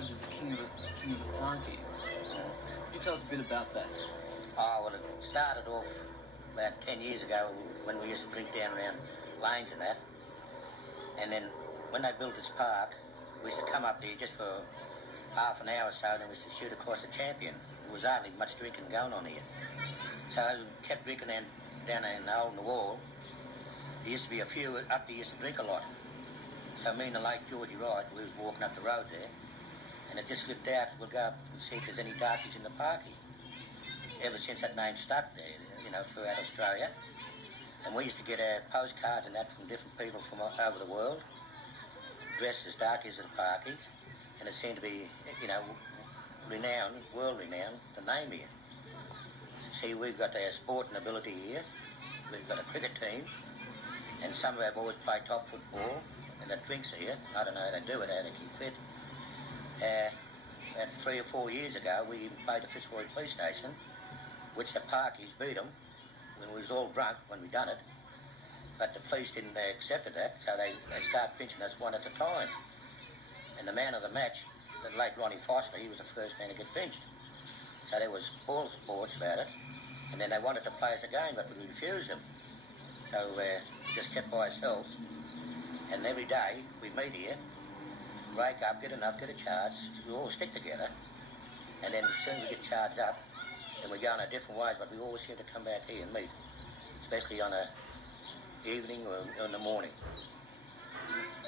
described as the king of the parkies. Can you tell us a bit about that? Oh, well, it started off about 10 years ago when we used to drink down around lanes and that. And then when they built this park, we used to come up there just for half an hour or so, and then we used to shoot across the Champion. There was hardly much drinking going on here. So we kept drinking down in the hole in the wall. There used to be a few up there used to drink a lot. So me and the late Georgie Wright, we was walking up the road there, and it just slipped out. We'll go up and see if there's any darkies in the parkie. Ever since that name stuck there, throughout Australia. And we used to get postcards and that from different people from all over the world, dressed as darkies of the parkies, and it seemed to be, renowned, world renowned, the name here. See, we've got our sporting ability here. We've got a cricket team, and some of our boys play top football, and the drinks here. I don't know how they do it, how they keep fit. About 3 or 4 years ago, we even played the Fitzroy Police Station, which the parkies beat them when we was all drunk when we done it. But the police didn't accept that, so they started pinching us one at a time. And the man of the match, the late Ronnie Foster, he was the first man to get pinched. So there was all sports about it. And then they wanted to play us again, but we refused them. So we just kept by ourselves. And every day we meet here, break up, get enough, get a charge. We all stick together. And then as soon as we get charged up, and we go in our different ways, but we always seem to come back here and meet, especially on a evening or in the morning.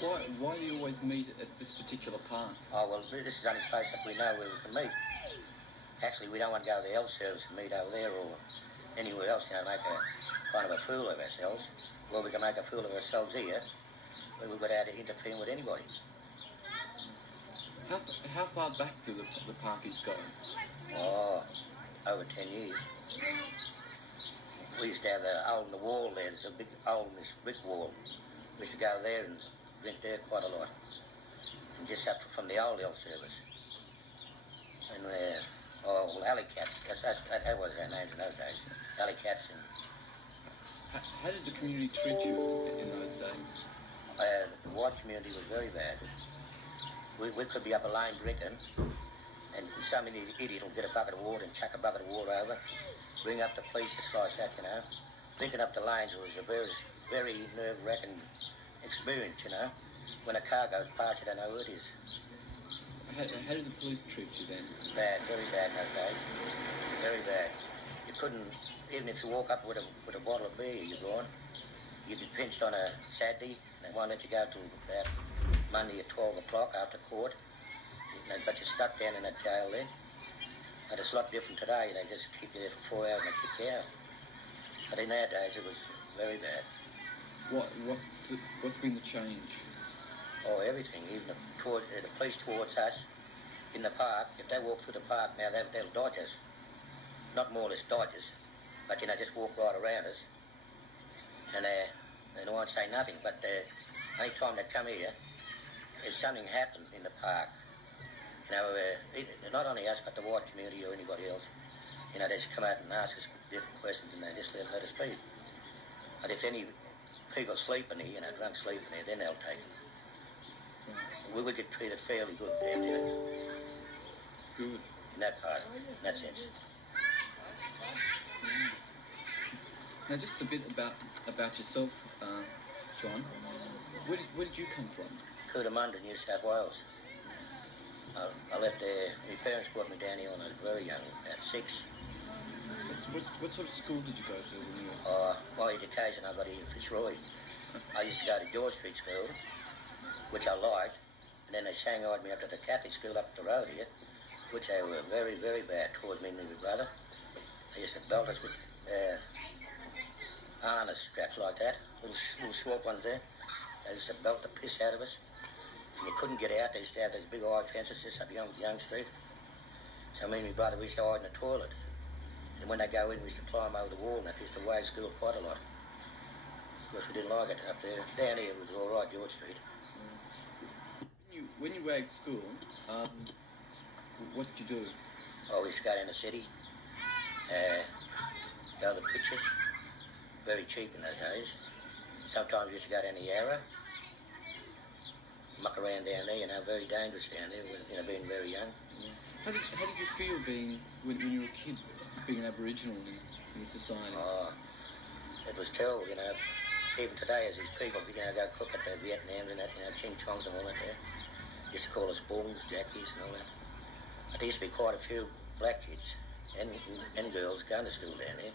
Why do you always meet at this particular park? Oh, well, this is the only place that we know where we can meet. Actually, we don't want to go to the health service and meet over there or anywhere else, make a kind of a fool of ourselves. Well, we can make a fool of ourselves here, where we're without interfering with anybody. How far back do the parkies go? Oh, over 10 years. We used to have a hole in the wall there. There's a big hole in this brick wall. We used to go there and drink there quite a lot. And just up from the old health service. And Alley Cats. That was our names in those days. Alley Cats. And how did the community treat you in those days? The white community was very bad. We could be up a lane drinking, and some idiot will get a bucket of water and chuck a bucket of water over, bring up the police just like that, Drinking up the lanes was a very, very nerve-wracking experience, When a car goes past, you don't know who it is. How did the police treat you then? Bad, very bad in those days. Very bad. You couldn't, even if you walk up with a bottle of beer, you're gone. You'd be pinched on a Saturday, and they won't let you go till about Monday at 12 o'clock after court. They've got you stuck down in that jail there. But it's a lot different today. They just keep you there for 4 hours and they kick you out. But in our days, it was very bad. What's been the change? Oh, everything. Even the police towards us in the park. If they walk through the park now, they'll dodge us. Not more or less dodge us, but just walk right around us. And they won't say nothing. But any time they come here, if something happened in the park, not only us but the white community or anybody else, they just come out and ask us different questions and they just let us be. But if any people sleeping here, drunk sleeping here, then they'll take it. We would get treated fairly good down there. Good. In that part, in that sense. Now, just a bit about yourself, John. Where did you come from? Cootamundra, New South Wales. I left there. My parents brought me down here when I was very young, at 6. What sort of school did you go to when you were? My education I got here in Fitzroy. I used to go to George Street School, which I liked, and then they shanghaied me up to the Catholic school up the road here, which they were very, very bad towards me and my brother. They used to belt us with harness straps like that, little short ones there. They used to belt the piss out of us. And you couldn't get out. They used to have those big high fences just up Young Street. So me and my brother, we used to hide in the toilet. And when they go in, we used to climb over the wall and that used to wave school quite a lot. Of course, we didn't like it up there. Down here, it was all right, George Street. When you wagged school, what did you do? Oh, we used to go down the city, go to the pictures. Very cheap in those days. Sometimes we used to go down the Yarra. muck around down there, you know, very dangerous down there, you know, being very young. Yeah. How did you feel being when you were a kid, being an Aboriginal in the society? Oh, it was terrible, you know. Even today, as these people, you know, go cook at the Vietnams and that, you know, Ching Chongs and all that there. Used to call us Bungs, Jackies and all that. But there used to be quite a few black kids and girls going to school down there.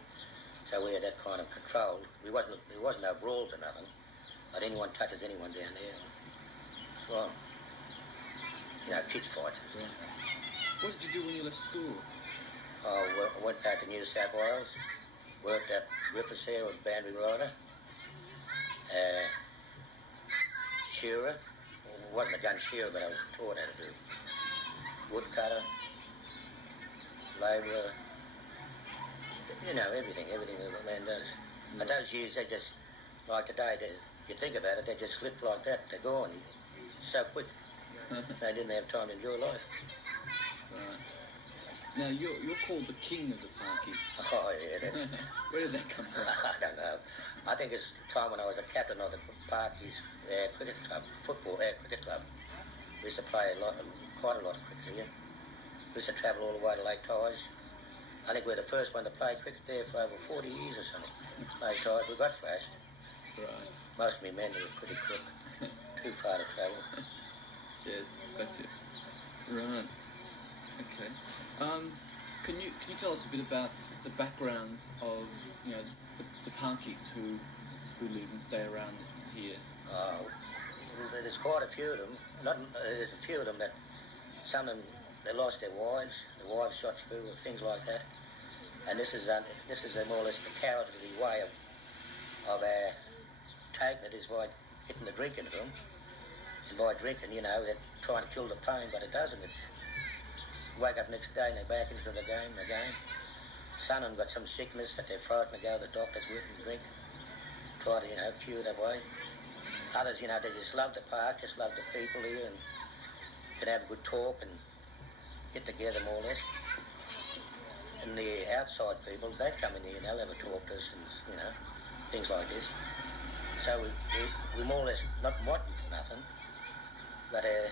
So we had that kind of control. There wasn't no brawls or nothing, but anyone touches anyone down there. So, you know, kids fight. Right. What did you do when you left school? I went back to New South Wales, worked at Griffiths here with Boundary Rider, shearer. Wasn't a gun shearer, but I was taught how to do woodcutter, labourer, you know, everything that a man does. But those years, they just, like today, you think about it, they just slipped like that, they're gone. It's so quick. They didn't have time to enjoy life. Right. Now, you're called the king of the Parkies. Oh, yeah, that's... Where did that come from? I don't know. I think it's the time when I was a captain of the Parkies cricket club, cricket club. We used to play quite a lot of cricket here. We used to travel all the way to Lake Tyers. I think we're the first one to play cricket there for over 40 years or something. Lake Tyers, we got thrashed. Right. Most of me men were pretty quick, too far to travel. Yes, gotcha. Right. Okay. Can you tell us a bit about the backgrounds of the Parkies who live and stay around here? There's quite a few of them. There's a few of them that some of them they lost their wives shot through or things like that. And this is more or less the cowardly way of taking it is by getting the drink into them. And by drinking, you know, they're trying to kill the pain, but it doesn't. It's wake up next day and they're back into the game again. Some of them got some sickness that they're frightened to go to the doctors with and drink. Try to, you know, cure that way. Others, you know, they just love the park, just love the people here and can have a good talk and get together more or less. And the outside people, they come in here and they'll have a talk to us and, you know, things like this. So we more or less not wanting for nothing, but the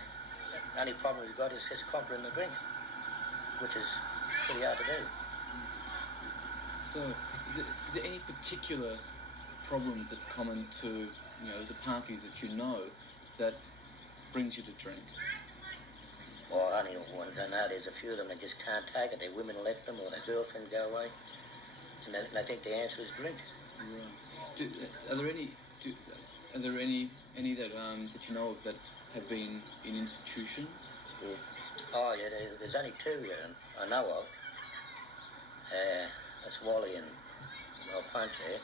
only problem we've got is just conquering the drink, which is pretty hard to do. So, is there any particular problems that's common to, you know, the Parkies that you know that brings you to drink? Well, only ones I know, there's a few of them that just can't take it. Their women left them or their girlfriend go away, and they think the answer is drink. Right. Are there any that you know of that have been in institutions? Or? Oh yeah, there's only two here I know of. That's Wally and Punch here.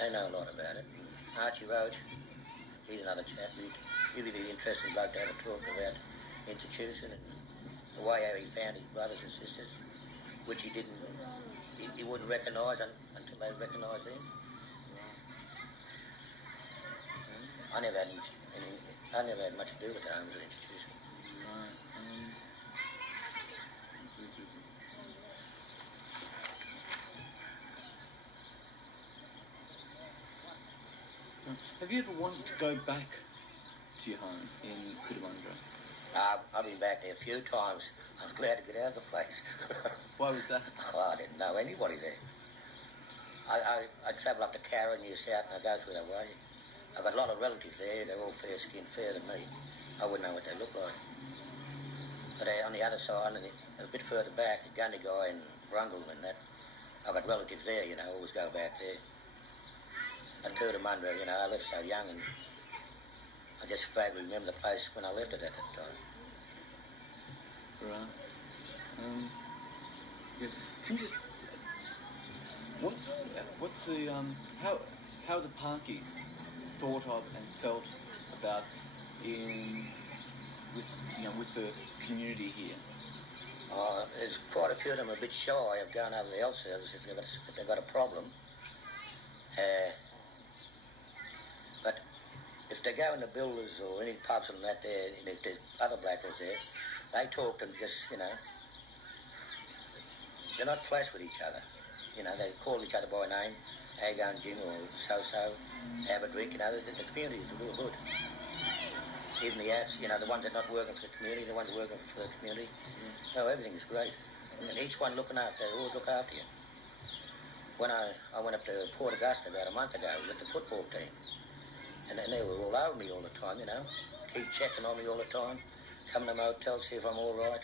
They know a lot about it. Archie Roach, he's another chap. He'd be the interesting bloke to have a talk about institution and the way how he found his brothers and sisters, which he wouldn't recognise until they recognised him. I never had much to do with the Holmes institution. Right. Have you ever wanted to go back to your home in Cootamundra? I've been back there a few times. I was glad to get out of the place. Why was that? Well, I didn't know anybody there. I travel up to Carra, New South, and I go through that way. I've got a lot of relatives there. They're all fair-skinned, fairer than me. I wouldn't know what they look like. But on the other side, and a bit further back, at Gundagai and Brungle and that, I've got relatives there, you know, always go back there. At Cootamundra, you know, I left so young and I just vaguely remember the place when I left it at that time. Right. Yeah. Can you just... What's the how the Parkies thought of and felt about with the community here? There's quite a few of them a bit shy of going over the health service if they've got a problem. But if they go in the builders or any pubs and that there, and if there's other blackles there, they talk to them just, you know, they're not flash with each other. You know, they call each other by name. they go and gym or so-so, have a drink, the community is real good. Even the ads, the ones that are not working for the community, the ones working for the community, everything is great. And each one looking after, they always look after you. When I went up to Port Augusta about a month ago with the football team, and they were all over me all the time, keep checking on me all the time, coming to my hotel, see if I'm all right.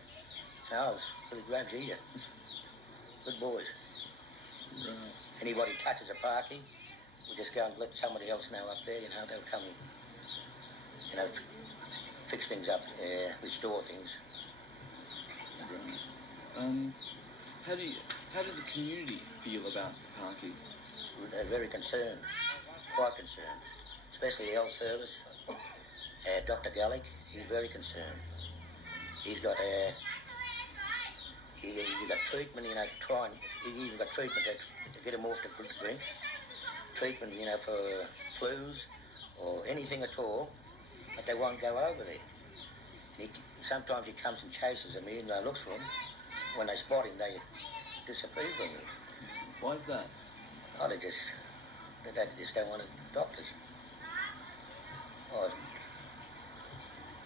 So I was really glad to hear. Good boys. Right. Anybody touches a parkie, we just go and let somebody else know up there, they'll come, fix things up, restore things. Right. How does the community feel about the parkies? They're very concerned, quite concerned, especially the health service. Dr. Gallick, he's very concerned. He's got he got treatment, to try and he even got treatment to get him off the drink. Treatment, for flus or anything at all, but they won't go over there. Sometimes he comes and chases them in, looks for them. When they spot him, they disappear from him. Why is that? Oh, they just don't want the doctors. Oh,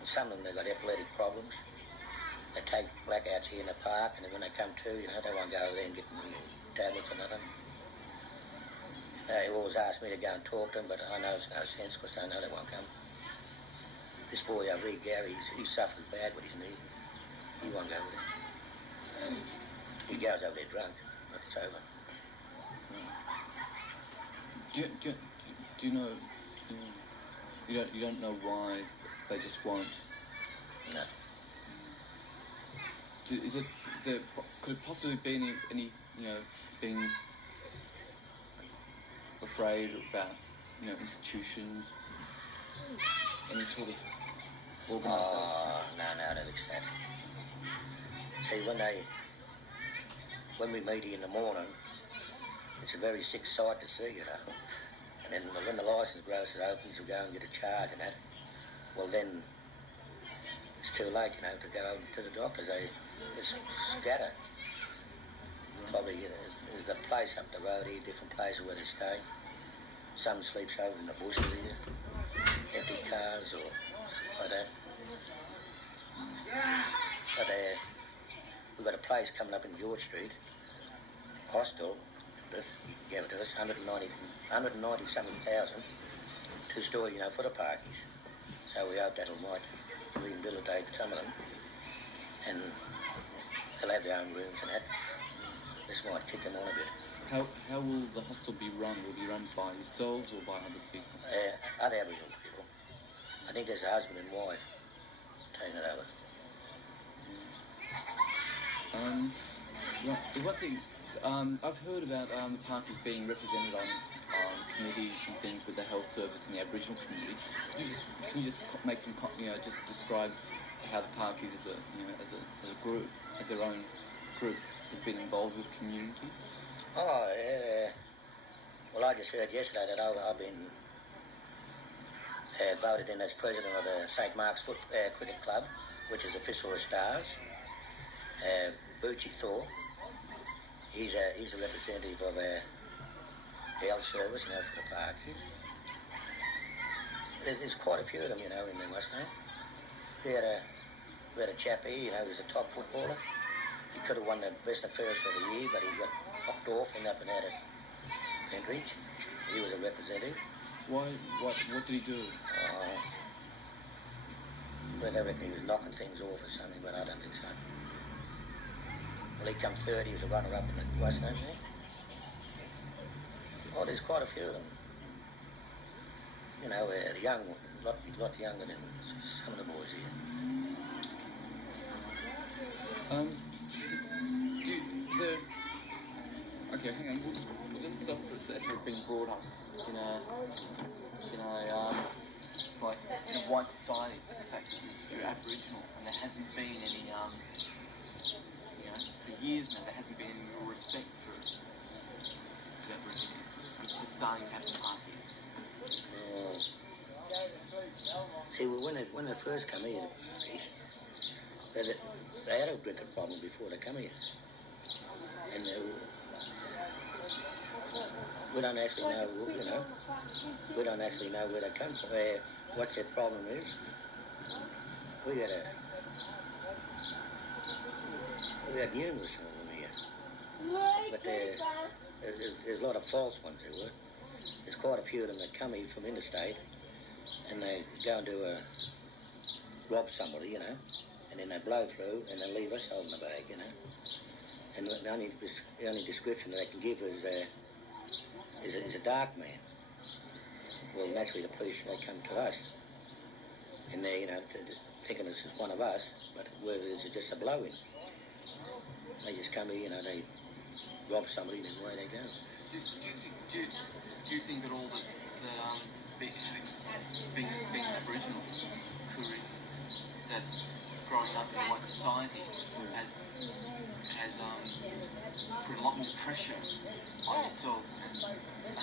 some of them, they've got epileptic problems. They take blackouts here in the park, and then when they come to, they won't go over there and get tablets or nothing. They always ask me to go and talk to them, but I know it's no sense because I know they won't come. This boy over here, Gary, he suffers bad with his knee. He won't go over there. He goes over there drunk, but it's over. Do you know? You don't know why they just won't. No. Could it possibly be any being afraid about institutions, any sort of organisation? Oh, no, I don't think so. See, when we meet here in the morning, it's a very sick sight to see, And then when the licence grocer opens, we go and get a charge and that. Well, then it's too late, to go over to the doctors. They just scatter. Probably, there's got a place up the road here, different places where they stay. Some sleeps over in the bushes here, empty cars or something like that. But we've got a place coming up in George Street, hostel. You can give it to us, 190 something thousand, two-story, for the parkies. So we hope that'll might rehabilitate some of them, and they'll have their own rooms and that. This might kick them on a bit. How will the hostel be run? Will it be run by yourselves or by other people? Other Aboriginal people. I think there's a husband and wife taking it over. One thing, I've heard about the parkies being represented on committees and things with the health service and the Aboriginal community. Can you just make some just describe how the parkies as a group, as their own group, has been involved with community? Oh, well, I just heard yesterday that I've been voted in as president of the St Mark's Cricket Club, which is a Fistful of Stars. Bucci Thor, he's a representative of the health service, for the parkies. There's quite a few of them, in there, wasn't there? We had a chap here, who's a top footballer. He could have won the best and fairest of the year, but he got knocked off and up and out at Pentridge. He was a representative. Why? What did he do? Well, I reckon he was knocking things off or something, but I don't think so. Well, he come third. He was a runner-up in the Western, wasn't he? Oh, there's quite a few of them. The young one, a lot younger than some of the boys here. Okay, hang on. We'll just stop for a second. We've been brought up in a like in a white society. The fact that you're Aboriginal, and there hasn't been any for years now, there hasn't been any real respect for the Aborigines. It's just starting to happen parties. See, well, when they first come here, they had a drinking problem before they come here. And we don't actually know, you know, we don't actually know where they come from, what their problem is. We had numerous of them here, but there's a lot of false ones there were. There's quite a few of them that come here from interstate, and they go and rob somebody, you know, and then they blow through and they leave us holding the bag, you know. And the only description they can give is a dark man. Well, naturally the police, they come to us, and they, you know, thinking it's one of us, but whether it's just a blow-in. They just come here, you know, they rob somebody, and then away they go. Do you think that all being Aboriginal, Koori, that growing up in white society has put a lot more pressure on yourself and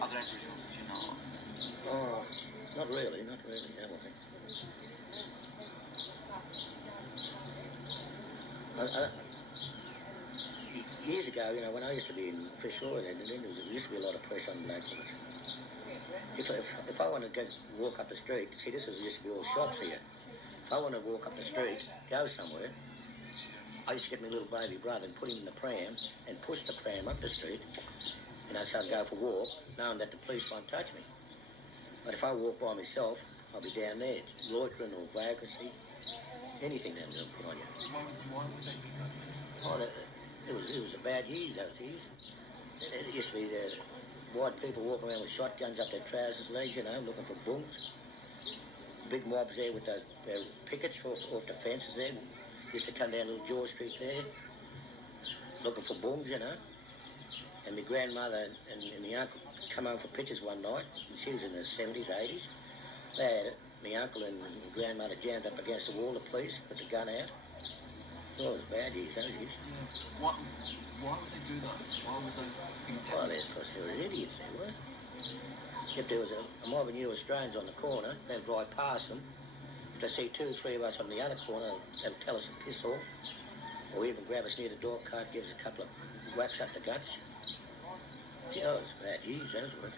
other Aboriginals that you know of? Oh, not really, that way. Years ago, you know, when I used to be in Fitzroy, there used to be a lot of pressure on blackfellas. If I want to walk up the street, see, used to be all shops here. If I want to walk up the street, go somewhere, I used to get my little baby brother and put him in the pram and push the pram up the street, and so I'd go for a walk, knowing that the police won't touch me. But if I walk by myself, I'll be down there, loitering or vagrancy, anything they'll put on you. Why would they pick on you? Oh, it was a bad years, those years. It used to be white people walking around with shotguns up their trousers' legs, you know, looking for bungs. Big mobs there with those pickets off the fences there. Used to come down Little George Street there, looking for bungs, you know. And my grandmother and my uncle come home for pictures one night, and she was in the 70s, 80s. They had my uncle and my grandmother jammed up against the wall, the police, with the gun out. Oh, it was bad years, those years. Yeah. Why would they do that? Why was those things happening? Well, that's because they were idiots, they were. If there was a mob of New Australians on the corner, they'd drive past them. If they see 2 or 3 of us on the other corner, they'll tell us to piss off. Or even grab us near the door cart, give us a couple of whacks up the guts. Gee, oh, it's bad years, those were.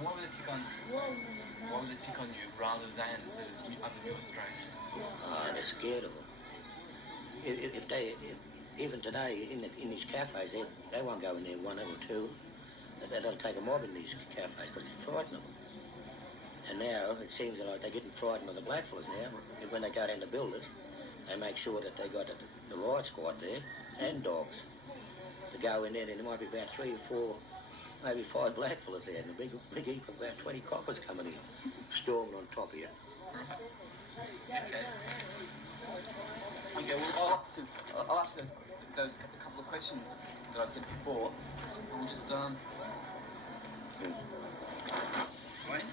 Why would they pick on you rather than other New Australians? Oh, they're scared of them. Even today in these cafes, they won't go in there 1 or 2. They'll take a mob in these cafes because they're frightened of them. And now it seems like they're getting frightened of the blackfellas now. When they go down to builders, they make sure that they got the riot squad there and dogs to go in there. And there might be about 3 or 4, maybe 5 blackfellas there, and a big heap of about 20 coppers coming in, storming on top of you. Okay. Okay, well, I'll ask those couple of questions that I said before. And we'll just Wayne?